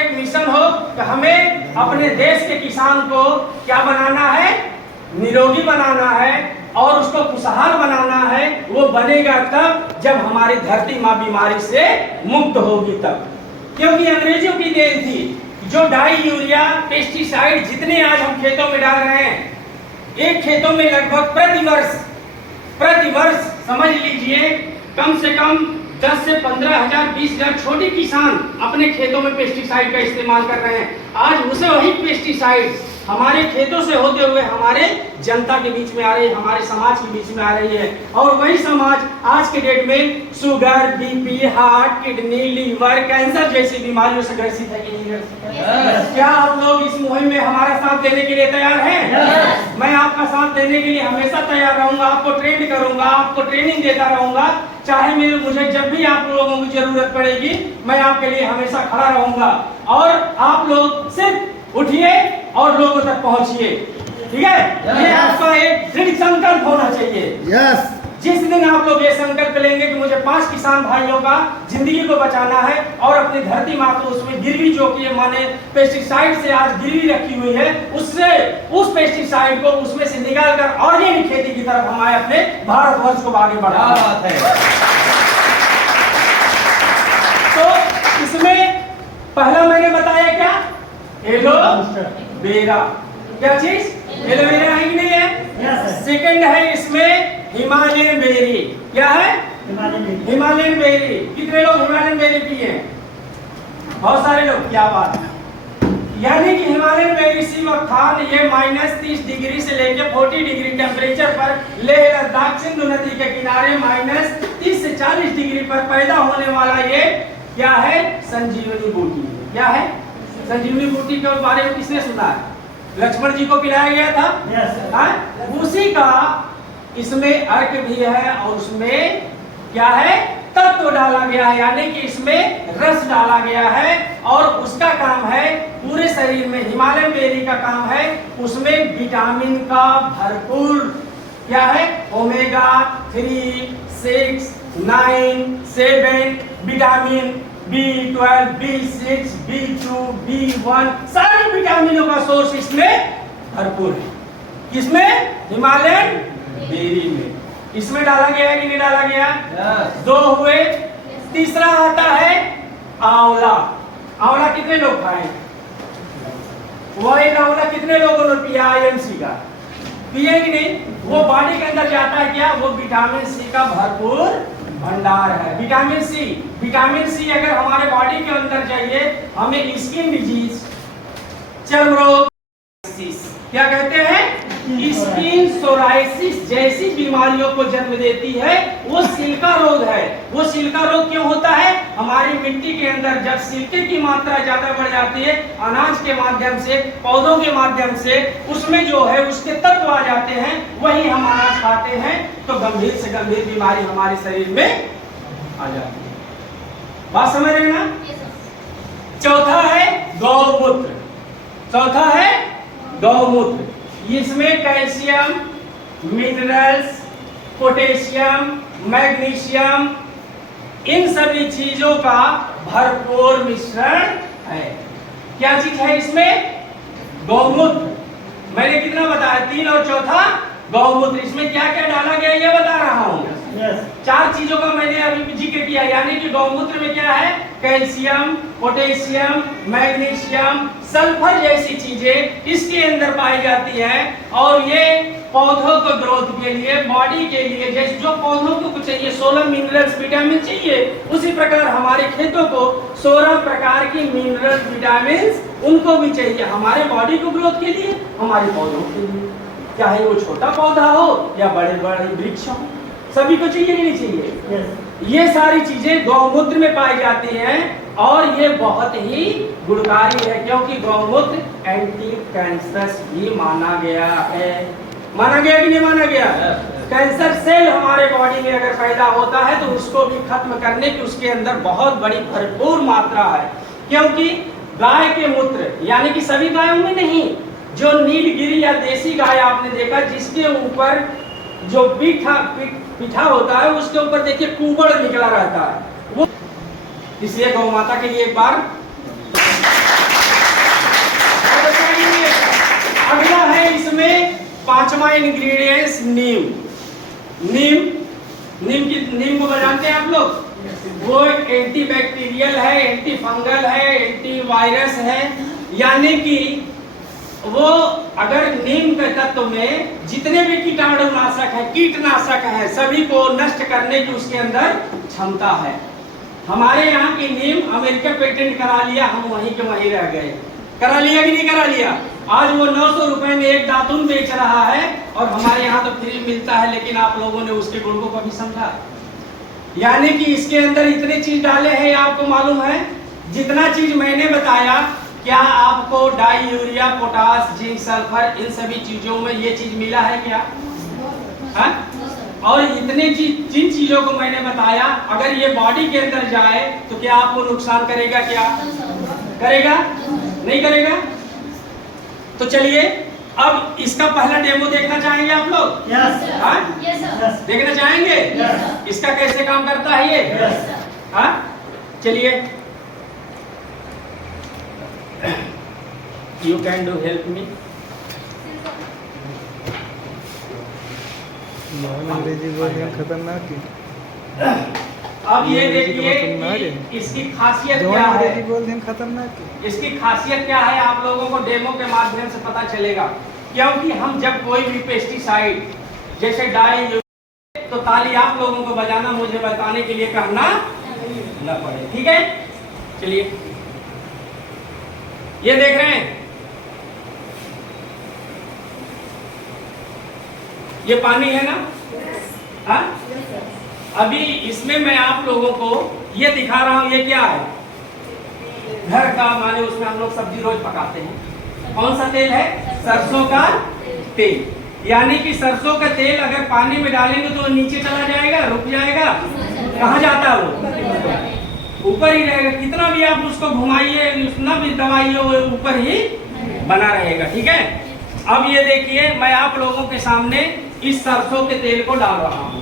एक मिशन हो कि हमें अपने देश के किसान को क्या बनाना है, निरोगी बनाना है और उसको खुशहाल बनाना है। वो बनेगा तब जब हमारी धरती माँ बीमारी से मुक्त होगी तब। क्योंकि अंग्रेजों की देन थी। जो डाई, यूरिया, पेस्टिसाइड जितने आज हम खेतों में डाल रहे हैं, एक खेतों में लगभग प्रति वर्ष समझ लीजिए कम से कम 10 से 15,000 20,000 छोटे किसान अपने खेतों में पेस्टिसाइड का इस्तेमाल कर रहे हैं। आज उसे वही पेस्टिसाइड हमारे खेतों से होते हुए हमारे जनता के बीच में आ रही है, हमारे समाज के बीच में आ रही है। और वही समाज आज के डेट में sugar, BP, heart, kidney, liver, cancer जैसी बीमारियों से ग्रसित है कि नहीं ग्रसित? क्या आप लोग इस मुहिम में हमारा साथ देने के लिए तैयार हैं? मैं आपका साथ देने के लिए हमेशा तैयार रहूंगा। आपको ट्रेन करूंगा, आपको ट्रेनिंग देता रहूंगा। चाहे मुझे जब भी आप लोगों की जरूरत पड़ेगी, मैं आपके लिए हमेशा खड़ा रहूंगा। और आप लोग सिर्फ उठिए और लोगों तक पहुंचिए, ठीक है? ये आपका एक दृढ़ संकल्प होना चाहिए। जिस दिन आप लोग ये संकल्प लेंगे कि मुझे 5 किसान भाइयों का जिंदगी को बचाना है और अपनी धरती माँ को उसमें गिरवी, जो कि माने पेस्टिसाइड से आज गिरवी रखी हुई है, उससे उस पेस्टिसाइड को उसमें से निकाल कर ऑर्गेनिक खेती की तरफ हमारे अपने भारतवर्ष को आगे बढ़ाना है। तो इसमें पहला मैंने बताया क्या, एलोवेरा। क्या चीज? एलोवेरा है कि नहीं है? सेकंड है इसमें हिमालयन बेरी। क्या है? Himalayan berry. कितने लोग हिमालयन बेरी पिए? बहुत सारे लोग। क्या बात है। यानी कि हिमालयन बेरी सीवकथान ये -30 डिग्री से लेकर 40 डिग्री टेम्परेचर पर लेह लद्दाख सिंधु नदी के किनारे -30 से 40 डिग्री पर पैदा होने वाला ये क्या है? संजीवनी बूटी। क्या है? संजीवनी बूटी के बारे में किसने सुना है? लक्ष्मण जी को पिलाया गया था। उसी का इसमें अर्क भी है और उसमें क्या है? तत्व डाला गया है, यानी कि इसमें रस डाला गया है। और उसका काम है पूरे शरीर में, हिमालयन बेरी का काम है उसमें विटामिन का भरपूर, क्या है? Omega 3, 6, 9, 7 vitamin, B12, B6, B2, B1 सारे विटामिनों का सोर्स इसमें भरपूर है। किसमें? हिमालयन बेरी में। इसमें डाला गया है कि नहीं डाला गया? दो हुए। तीसरा आता है आंवला। आंवला कितने लोग खाए? वही आंवला कितने लोगों ने पिया? IMC का पिए कि नहीं? वो बॉडी के अंदर जाता है क्या? वो विटामिन सी का भरपूर भंडार है। विटामिन सी अगर हमारे बॉडी के अंदर चाहिए, हमें स्किन डिजीज, चर्म रोग, क्या कहते हैं, स्किन सोराइसिस जैसी बीमारियों को जन्म देती है, वो सिल्का रोग है। वो सिल्का रोग क्यों होता है? हमारी मिट्टी के अंदर जब सिल्के की मात्रा ज्यादा बढ़ जाती है, अनाज के माध्यम से, पौधों के माध्यम से, उसमें जो है उसके तत्व आ जाते हैं, वही हम अनाज खाते हैं, तो गंभीर से गंभीर बीमारी हमारे शरीर में आ जाती है। बात समझ रहे हैं ना? चौथा है गौमूत्र। चौथा है गौमूत्र। इसमें कैल्शियम, मिनरल्स, पोटेशियम, मैग्नीशियम, इन सभी चीजों का भरपूर मिश्रण है। क्या चीज है इसमें? गौमूत्र। मैंने कितना बताया? 3 और चौथा गौमूत्र। इसमें क्या क्या डाला गया ये बता रहा हूँ। 4 चीजों का मैंने अभी जिक्र किया, यानी कि गौमूत्र में क्या है? कैल्शियम, पोटेशियम, मैग्नीशियम, सल्फर जैसी चीजें इसके अंदर पाई जाती है। और ये पौधों को ग्रोथ के लिए, बॉडी के लिए, जैसे जो पौधों को चाहिए 16 मिनरल्स, विटामिन चाहिए, उसी प्रकार हमारे खेतों को 16 प्रकार की मिनरल्स, विटामिन उनको भी चाहिए हमारे बॉडी को ग्रोथ के लिए, हमारे पौधों के लिए। चाहे वो छोटा पौधा हो या बड़े बड़े वृक्ष हो, सभी को चाहिए कि नहीं चाहिए? ये सारी चीजें गौमूत्र में पाई जाती हैं और ये बहुत ही गुणकारी है, क्योंकि गौमूत्र एंटी कैंसर भी माना गया है। माना गया कि नहीं माना गया? कैंसर सेल हमारे बॉडी में अगर पैदा होता है तो उसको भी खत्म करने की उसके अंदर बहुत बड़ी भरपूर मात्रा है। क्योंकि गाय के मूत्र, यानी कि सभी गायों में नहीं, जो नीलगिरी या देसी गाय आपने देखा जिसके ऊपर जो पीठा होता है, उसके ऊपर देखिए कुबड़ निकला रहता है, वो इसलिए गौ माता के लिए एक बार अगला है इसमें पांचवा इंग्रेडिएंट्स नीम। नीम को जानते हैं आप लोग? वो एंटी बैक्टीरियल है, एंटी फंगल है, एंटी वायरस है। यानी कि वो अगर नीम के तत्व में जितने भी कीटाणुनाशक है, कीटनाशक है, सभी को नष्ट करने की उसके अंदर क्षमता है। हमारे यहाँ की नीम अमेरिका पेटेंट करा लिया, हम वहीं के वहीं रह गए। करा लिया कि नहीं करा लिया? आज वो 900 रुपए में एक दातुन बेच रहा है और हमारे यहाँ तो फ्री मिलता है, लेकिन आप लोगों ने उसके गुण को कभी समझा? यानी कि इसके अंदर इतने चीज डाले हैं, आपको मालूम है? जितना चीज मैंने बताया, क्या आपको डाई, यूरिया, पोटास, जिंक, सल्फर, इन सभी चीजों में ये चीज मिला है क्या? हा? और इतने जिन चीजों को मैंने बताया, अगर ये बॉडी के अंदर जाए तो क्या आपको नुकसान करेगा? क्या करेगा? नहीं करेगा। तो चलिए अब इसका पहला डेमो देखना चाहेंगे आप लोग? Yes sir. देखना चाहेंगे? Yes. इसका कैसे काम करता है ये? हाँ, चलिए। You can do help me. अंग्रेजी बोलने खतरनाक है। अब ये देखिए इसकी खासियत क्या है? अंग्रेजी बोलने खतरनाक है। इसकी खासियत क्या है आप लोगों को डेमो के माध्यम से पता चलेगा। क्योंकि हम जब कोई भी पेस्टिसाइड जैसे डाई, तो ताली आप लोगों को बजाना, मुझे बताने के लिए कहना न पड़े। ठीक है, चलिए। ये देख रहे हैं, ये पानी है ना? हाँ? अभी इसमें मैं आप लोगों को ये दिखा रहा हूं, ये क्या है? घर का, माने उसमें हम लोग सब्जी रोज पकाते हैं। कौन सा तेल है? सरसों का तेल। यानी कि सरसों का तेल अगर पानी में डालेंगे तो नीचे चला जाएगा, रुक जाएगा। कहाँ जाता है वो? ऊपर ही रहेगा। कितना भी आप उसको घुमाइए, उतना भी दबाइए, वो ऊपर ही बना रहेगा। ठीक है। अब ये देखिए, मैं आप लोगों के सामने इस सरसों के तेल को डाल रहा हूँ।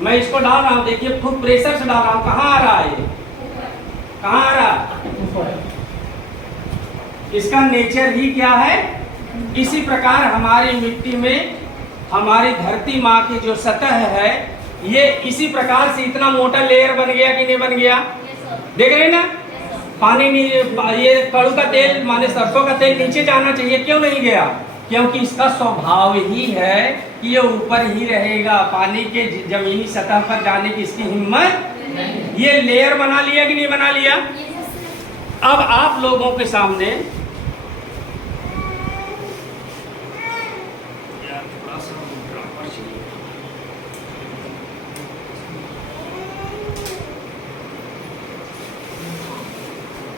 मैं इसको डाल रहा हूँ, देखिए खूब प्रेशर से डाल रहा हूँ। कहाँ आ रहा है ये? कहाँ आ रहा? इसका नेचर ही क्या है? इसी प्रकार हमारी मिट्टी में, हमारी धरती माँ की जो सतह है, ये इसी प्रकार से इतना मोटा लेयर बन गया कि नहीं बन गया? देख रहे हैं ना? पानी नहीं, ये कड़ू का तेल माने सरसों का तेल नीचे जाना चाहिए, क्यों नहीं गया? क्योंकि इसका स्वभाव ही है कि ये ऊपर ही रहेगा, पानी के जमीनी सतह पर जाने की इसकी हिम्मत। ये लेयर बना लिया कि नहीं बना लिया? अब आप लोगों के सामने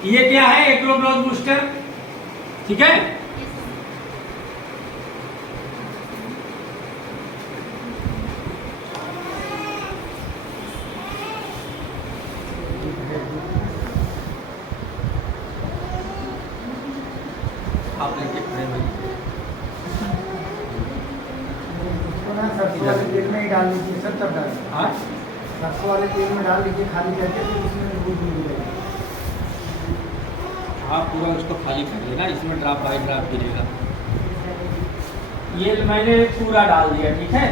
ये क्या है? एग्रोग्रोथ बूस्टर। ठीक है। आप लेके खड़े भाई। सरसों वाले तेल में ही डाल लीजिए सर, तब डाल। हाँ, सरसों वाले तेल में डाल लीजिए खाली करके, फिर उसमें दूध मिलेगा। आप पूरा उसको खाली कर लेना, इसमें ड्रॉप बाय ड्रॉप गिरेगा। ये मैंने पूरा डाल दिया। ठीक है।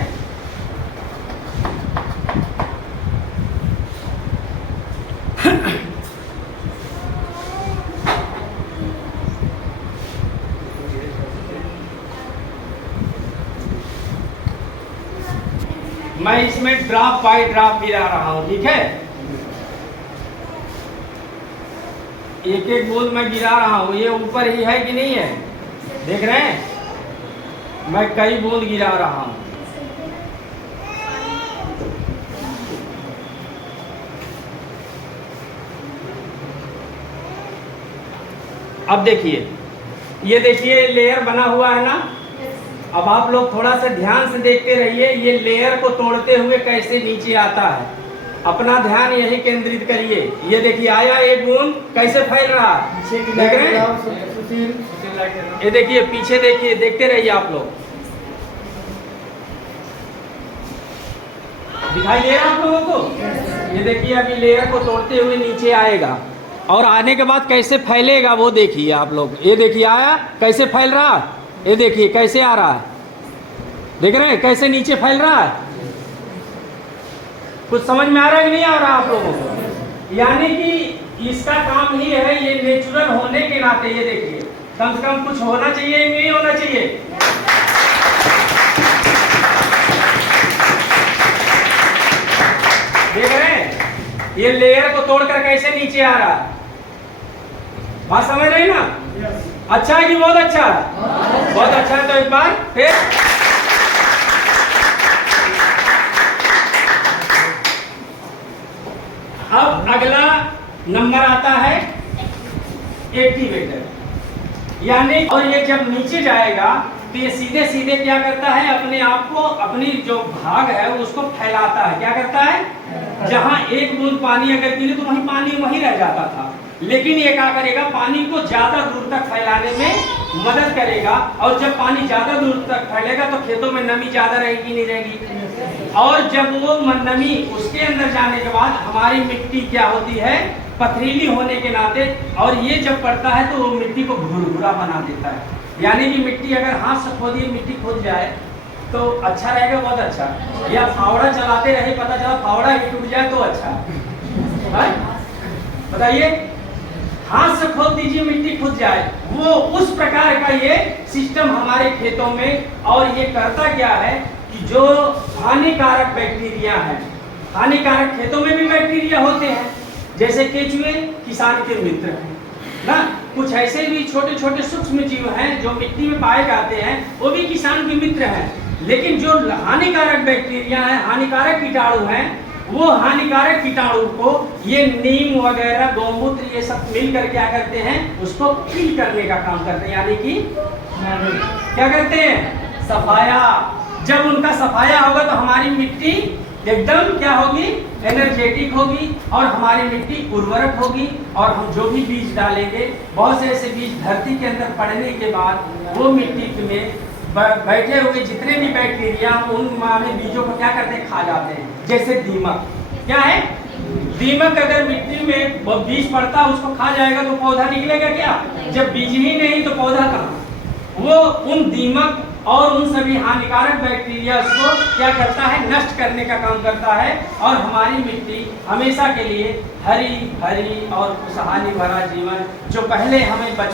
मैं इसमें ड्रॉप बाय ड्रॉप गिरा रहा हूं। ठीक है। एक एक बूंद मैं गिरा रहा हूं। ये ऊपर ही है कि नहीं है? देख रहे हैं? मैं कई बूंद गिरा रहा हूं। अब देखिए, ये देखिए लेयर बना हुआ है ना? अब आप लोग थोड़ा सा ध्यान से देखते रहिए, ये लेयर को तोड़ते हुए कैसे नीचे आता है। अपना ध्यान यही केंद्रित करिए। ये देखिए आया एक बूंद, कैसे फैल रहा है? देख रहे हैं? ये देखिए पीछे, देखिए, देखते रहिए आप लोग। दिखाई दे रहा है आप लोगों को? ये देखिए अभी लेयर को तोड़ते हुए नीचे आएगा और आने के बाद कैसे फैलेगा वो देखिए आप लोग। ये देखिए आया, कैसे फैल रहा। ये देखिए कैसे आ रहा है, देख रहे हैं कैसे नीचे फैल रहा है। कुछ समझ में आ रहा है कि नहीं आ रहा आप लोगों को? यानी कि इसका काम ही है, ये नेचुरल होने के नाते ये देखिए कम से कम कुछ होना चाहिए, नहीं होना चाहिए। देख रहे हैं ये लेयर को तोड़कर कैसे नीचे आ रहा है, बात समझ रहे ना? अच्छा है कि बहुत अच्छा है? बहुत अच्छा है। तो एक बार फिर अब अगला नंबर आता है एक्टिवेटर, यानी और ये जब नीचे जाएगा तो ये सीधे सीधे क्या करता है, अपने आप को, अपनी जो भाग है उसको फैलाता है। क्या करता है? जहां एक बूंद पानी अगर गिरे तो वहीं पानी वहीं रह जाता था, लेकिन ये क्या करेगा, पानी को ज्यादा दूर तक फैलाने में मदद करेगा। और जब पानी ज्यादा दूर तक फैलेगा तो खेतों में नमी ज्यादा रहेगी, नहीं रहेगी? और जब वो नमी उसके अंदर जाने के बाद हमारी मिट्टी क्या होती है, पथरीली होने के नाते, और ये जब पड़ता है तो वो मिट्टी को भुरभुरा बना देता है। यानी कि मिट्टी अगर हाथ से खोदिए मिट्टी खोद जाए तो अच्छा रहेगा, बहुत अच्छा। या फावड़ा चलाते रहे, पता चला फावड़ा ही टूट जाए तो अच्छा है? बताइए, हाथ से खोद दीजिए मिट्टी खुद जाए, वो उस प्रकार का ये सिस्टम हमारे खेतों में। और ये करता क्या है कि जो हानिकारक बैक्टीरिया है, हानिकारक खेतों में भी बैक्टीरिया होते हैं, जैसे केचुए किसान के मित्र हैं ना, कुछ ऐसे भी छोटे छोटे सूक्ष्म जीव हैं जो मिट्टी में पाए जाते हैं, वो भी किसान के मित्र हैं। लेकिन जो हानिकारक बैक्टीरिया हैं, हानिकारक कीटाणु हैं, वो हानिकारक कीटाणु को ये नीम वगैरह, गौमूत्र, ये सब मिलकर क्या करते हैं, उसको किल करने का काम करते हैं। यानी कि क्या करते हैं, सफाया। जब उनका सफाया होगा तो हमारी मिट्टी एकदम क्या होगी, एनर्जेटिक होगी, और हमारी मिट्टी उर्वरक होगी। और हम जो भी बीज डालेंगे, बहुत से ऐसे बीज धरती के अंदर पड़ने के बाद वो मिट्टी में बैठे हुए जितने भी बैक्टीरिया उन बीजों को क्या करते हैं, खा जाते हैं। जैसे दीमक, क्या है, दीमक अगर मिट्टी में बीज पड़ता है उसको खा जाएगा तो पौधा निकलेगा क्या? जब बीज ही नहीं तो पौधा कहाँ? वो उन दीमक और उन सभी हानिकारक बैक्टीरिया को क्या करता है, नष्ट करने का काम करता है। और हमारी मिट्टी हमेशा के लिए हरी भरी और खुशहाली भरा जीवन जो पहले हमें